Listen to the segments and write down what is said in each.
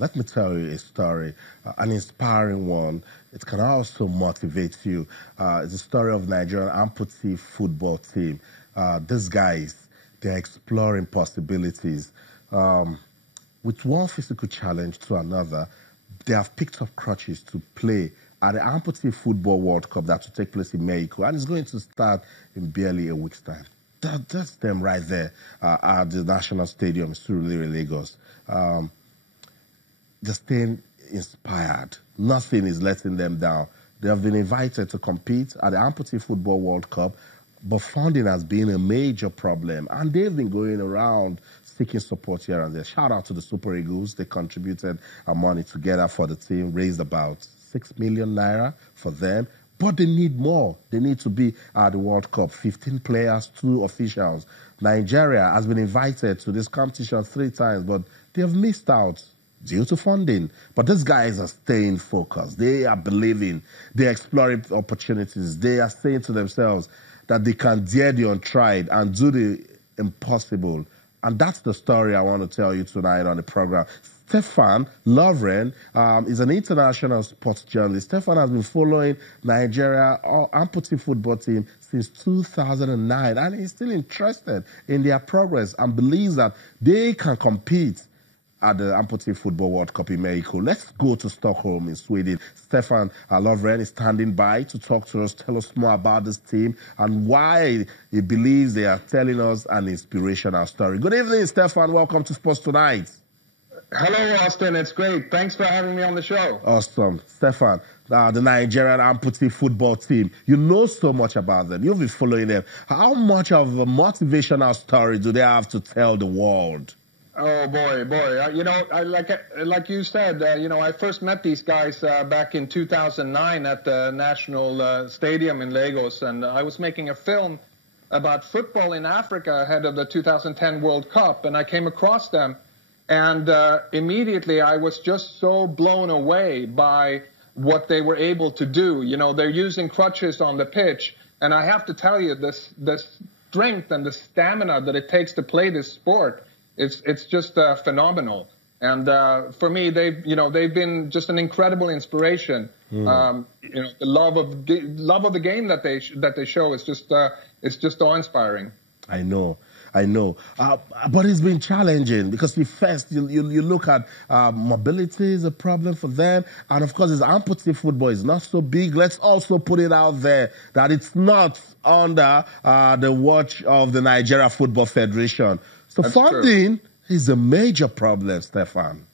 let me tell you a story, an inspiring one. It can also motivate you. It's a story of Nigerian Amputee football team. These guys, they're exploring possibilities. With one physical challenge to another, they have picked up crutches to play at the Amputee Football World Cup that will take place in Mexico, and it's going to start in barely a week's time. That's them right there at the National Stadium in Surulere, Lagos. They're staying inspired. Nothing is letting them down. They have been invited to compete at the Amputee Football World Cup, but funding has been a major problem, and they've been going around seeking support here and there. Shout out to the Super Eagles. They contributed money together for the team, raised about 6 million naira for them. But they need more. They need to be at the World Cup. 15 players, 2 officials. Nigeria has been invited to this competition 3 times, but they have missed out due to funding. But these guys are staying focused. They are believing. They're exploring opportunities. They are saying to themselves that they can dare the untried and do the impossible. And that's the story I want to tell you tonight on the program. Stefan Lovren is an international sports journalist. Stefan has been following Nigeria Amputee football team since 2009, and he's still interested in their progress and believes that they can compete at the Amputee Football World Cup in Mexico. Let's go to Stockholm in Sweden. Stefan Lovren is standing by to talk to us, tell us more about this team and why he believes they are telling us an inspirational story. Good evening, Stefan. Welcome to Sports Tonight. Hello, Austin. It's great. Thanks for having me on the show. Awesome. Stefan, the Nigerian Amputee football team, you know so much about them. You've been following them. How much of a motivational story do they have to tell the world? Oh, boy. Like you said, I first met these guys back in 2009 at the National Stadium in Lagos, and I was making a film about football in Africa ahead of the 2010 World Cup, and I came across them. And immediately I was just so blown away by what they were able to do. You know, they're using crutches on the pitch. And I have to tell you, the strength and the stamina that it takes to play this sport, it's just phenomenal. And for me, they've been just an incredible inspiration. The love of the game that they show is just awe-inspiring. I know. But it's been challenging because you look at mobility is a problem for them. And of course, amputee football is not so big. Let's also put it out there that it's not under the watch of the Nigeria Football Federation. So That's funding true. is a major problem, Stefan.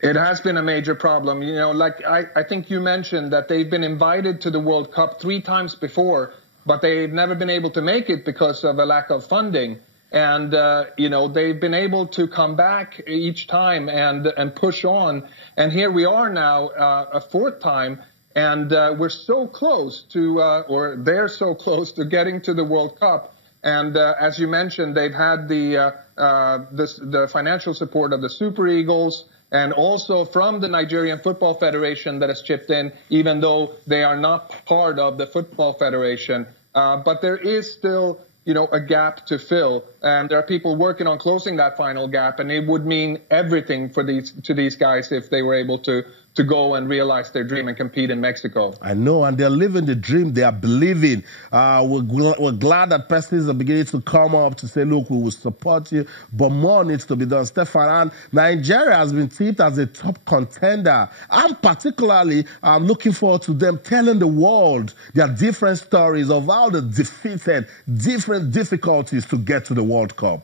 It has been a major problem. You know, like I think you mentioned that they've been invited to the World Cup 3 times before, but they've never been able to make it because of a lack of funding. And, they've been able to come back each time and push on. And here we are now a 4th time, and we're so close to, or they're so close to getting to the World Cup. And as you mentioned, they've had the financial support of the Super Eagles and also from the Nigerian Football Federation that has chipped in, even though they are not part of the Football Federation. But there is still a gap to fill, and there are people working on closing that final gap, and it would mean everything to these guys if they were able to go and realize their dream and compete in Mexico. I know, and they're living the dream. They are believing. We're glad that persons are beginning to come up to say, look, we will support you, but more needs to be done. Stefan, and Nigeria has been tipped as a top contender. I'm particularly looking forward to them telling the world their different stories of how they defeated different difficulties to get to the World Cup.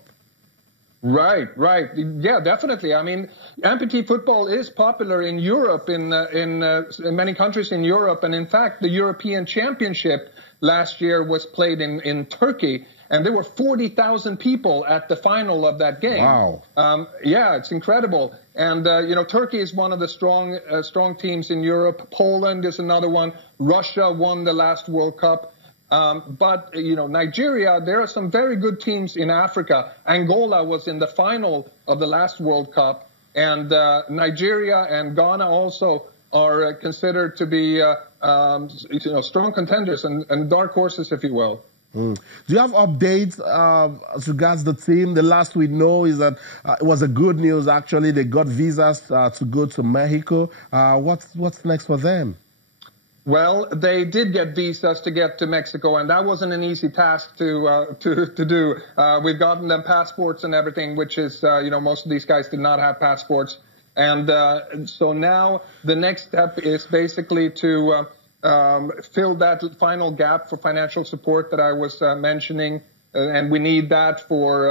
Right. Yeah, definitely. I mean, amputee football is popular in Europe, in many countries in Europe. And in fact, the European Championship last year was played in Turkey, and there were 40,000 people at the final of that game. Wow. Yeah, it's incredible. And, Turkey is one of the strong teams in Europe. Poland is another one. Russia won the last World Cup. But Nigeria, there are some very good teams in Africa. Angola was in the final of the last World Cup, and Nigeria and Ghana also are considered to be strong contenders and dark horses, if you will. Do you have updates as regards the team? The last we know is that it was a good news, actually. They got visas to go to Mexico. What's next for them? Well, they did get visas to get to Mexico, and that wasn't an easy task to do. We've gotten them passports and everything, which is, most of these guys did not have passports. And so now the next step is basically to fill that final gap for financial support that I was mentioning, and we need that for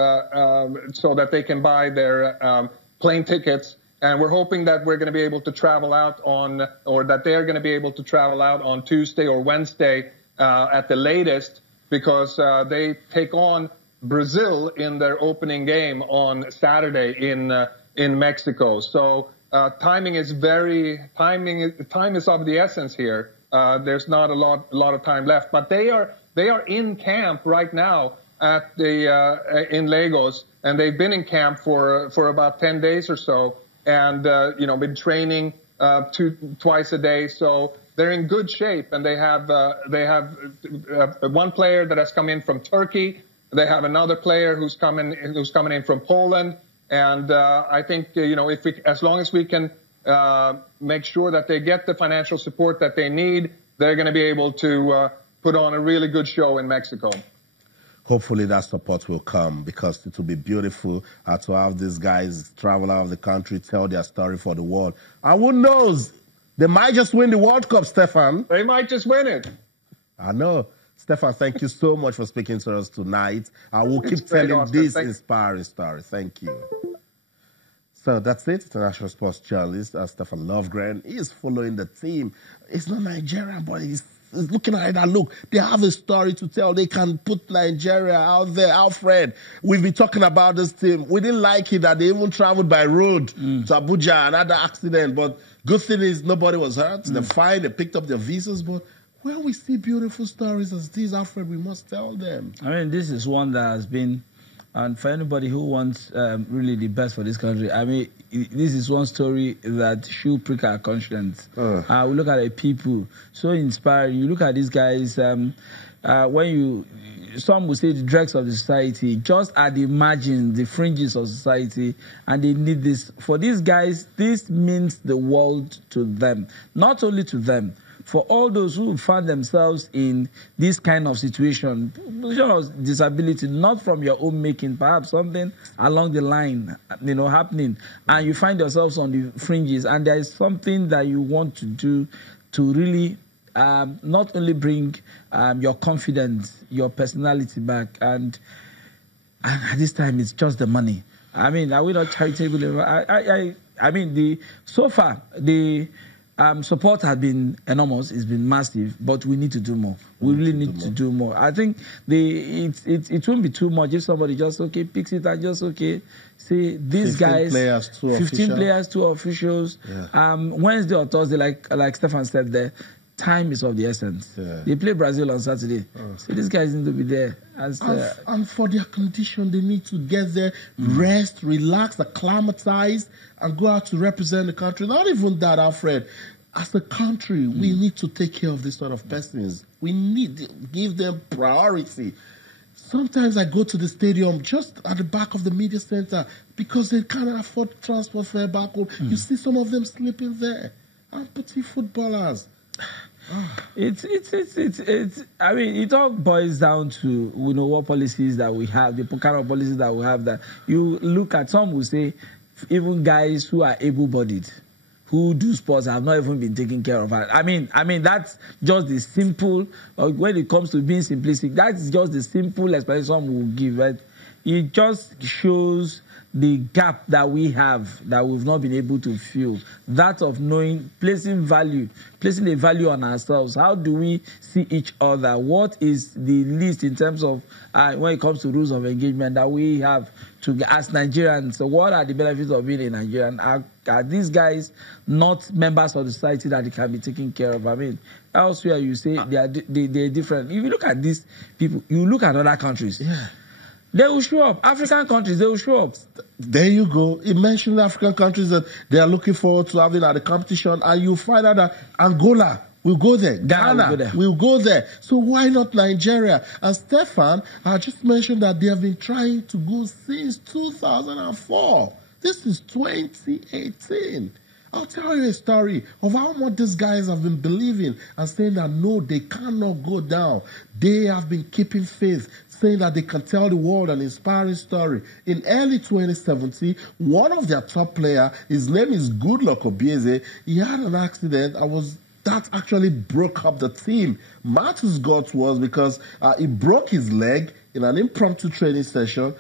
so that they can buy their plane tickets. And we're hoping that we're going to be able to travel out that they're going to be able to travel out on Tuesday or Wednesday at the latest, because they take on Brazil in their opening game on Saturday in Mexico. So time is of the essence here. There's not a lot of time left, but they are in camp right now at in Lagos, and they've been in camp for about 10 days or so, and been training twice a day. So they're in good shape, and they have one player that has come in from Turkey. They have another player who's coming in from Poland, and I think as long as we can make sure that they get the financial support that they need, they're going to be able to put on a really good show in Mexico. Hopefully that support will come, because it will be beautiful to have these guys travel out of the country, tell their story for the world. And who knows, they might just win the World Cup, Stefan. They might just win it. I know. Stefan, thank you so much for speaking to us tonight. I will keep telling this inspiring story. Thank you. So that's it. International sports journalist Stefan Lovegren. He is following the team. It's not Nigeria, but he's looking at it and look, they have a story to tell. They can put Nigeria out there. Alfred, we've been talking about this team. We didn't like it that they even traveled by road to Abuja, another accident. But good thing is nobody was hurt. They're fine. They picked up their visas. But when we see beautiful stories as these, Alfred, we must tell them. I mean, this is one that has been, and for anybody who wants really the best for this country, I mean, this is one story that should prick our conscience. We look at the people, so inspiring. You look at these guys, some would say the dregs of the society, just at the margins, the fringes of society, and they need this. For these guys, this means the world to them. Not only to them, for all those who find themselves in this kind of situation of disability, not from your own making, perhaps something along the line, happening, and you find yourselves on the fringes, and there is something that you want to do to really not only bring your confidence, your personality back, and at this time it's just the money. I mean, are we not charitable? I mean, so far the support has been enormous. It's been massive, but we need to do more. We really need to do more. I think it won't be too much if somebody just picks it and just say these guys, 15 players, 2 officials. Yeah. Wednesday or Thursday, like Stefan said there, time is of the essence. Yeah. They play Brazil on Saturday, so these guys need to be there. And for their condition, they need to get there, rest, relax, acclimatize, and go out to represent the country. Not even that, Alfred. As a country, we need to take care of this sort of persons. We need to give them priority. Sometimes I go to the stadium just at the back of the media center because they can't afford transport fare back home. You see some of them sleeping there. Amputee footballers. I mean, it all boils down to what policies that we have, the kind of policies that we have. That you look at, some will say even guys who are able-bodied, who do sports, have not even been taken care of. I mean that's just the simple. When it comes to being simplistic, that's just the simple explanation some will give. Right? It just shows the gap that we have that we've not been able to fill. That of knowing, placing a value on ourselves. How do we see each other? What is the least in terms of when it comes to rules of engagement that we have to as Nigerians? So what are the benefits of being a Nigerian? Are these guys not members of the society that they can be taken care of? I mean, elsewhere you say they're different. If you look at these people, you look at other countries. Yeah. They will show up. African countries, they will show up. There you go. It mentioned African countries that they are looking forward to having at the competition, and you find out that Angola we'll go there. Ghana will go there. We'll go there. So why not Nigeria? And Stefan, I just mentioned that they have been trying to go since 2004. This is 2018. I'll tell you a story of how much these guys have been believing and saying that no, they cannot go down. They have been keeping faith, saying that they can tell the world an inspiring story. In early 2017, one of their top players, his name is Goodluck Obieze, he had an accident. That actually broke up the team. Matthew's gut was because he broke his leg in an impromptu training session,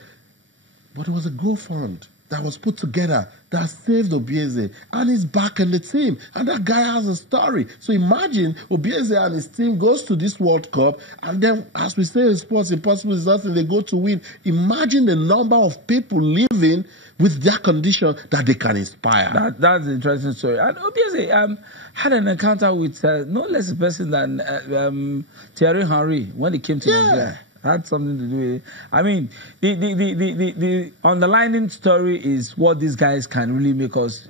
but it was a GoFund that was put together that saved Obieze, and he's back in the team. And that guy has a story. So imagine Obieze and his team goes to this World Cup, and then, as we say in sports, impossible is nothing, they go to win. Imagine the number of people living with their condition that they can inspire. That's an interesting story. And Obieze had an encounter with no less a person than Thierry Henry when he came to Nigeria. Had something to do with it. I mean, the underlining story is what these guys can really make us.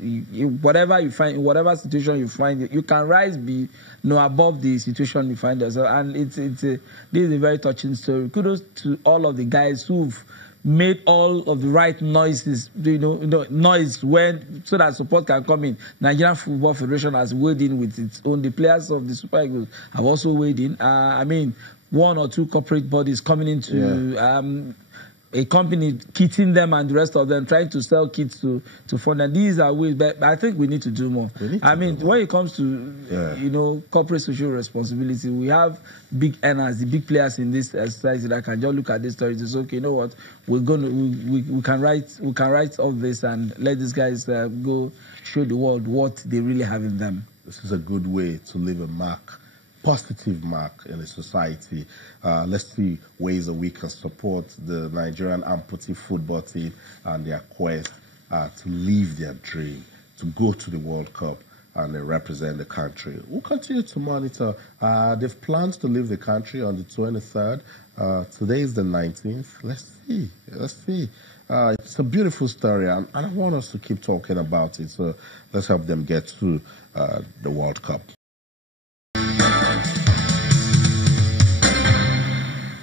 Whatever you find, in whatever situation you find, you can rise above the situation you find yourself. And this is a very touching story. Kudos to all of the guys who've made all of the right noises, noise so that support can come in. Nigerian Football Federation has weighed in with its own. The players of the Super Eagles have also weighed in. I mean, one or two corporate bodies coming into a company, kitting them and the rest of them, trying to sell kits to fund. And these are ways, but I think we need to do more. When it comes to, corporate social responsibility, we have big earners, the big players in this society that can just look at this story and say, okay, you know what, we can write all this and let these guys go show the world what they really have in them. This is a good way to leave a mark. Positive mark in the society. Let's see ways that we can support the Nigerian amputee football team and their quest to live their dream, to go to the World Cup and represent the country. We'll continue to monitor. They've planned to leave the country on the 23rd. Today is the 19th. Let's see. It's a beautiful story, and I want us to keep talking about it. So let's help them get to the World Cup.